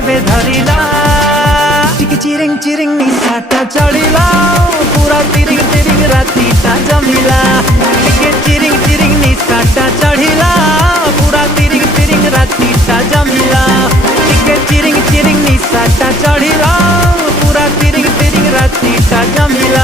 धरिला टिके चिरिङ चिरिङ निसाटा चढिला पूरा तिरिङ तिरिङ रातिटा जमिला टिके चिरिङ चिरिङ निसाटा चढिला पूरा तिरिङ तिरिङ रातिटा जमिला टिके चिरिङ चिरिङ निसाटा चढिला पूरा तिरिङ तिरिङ रातिटा जमिला।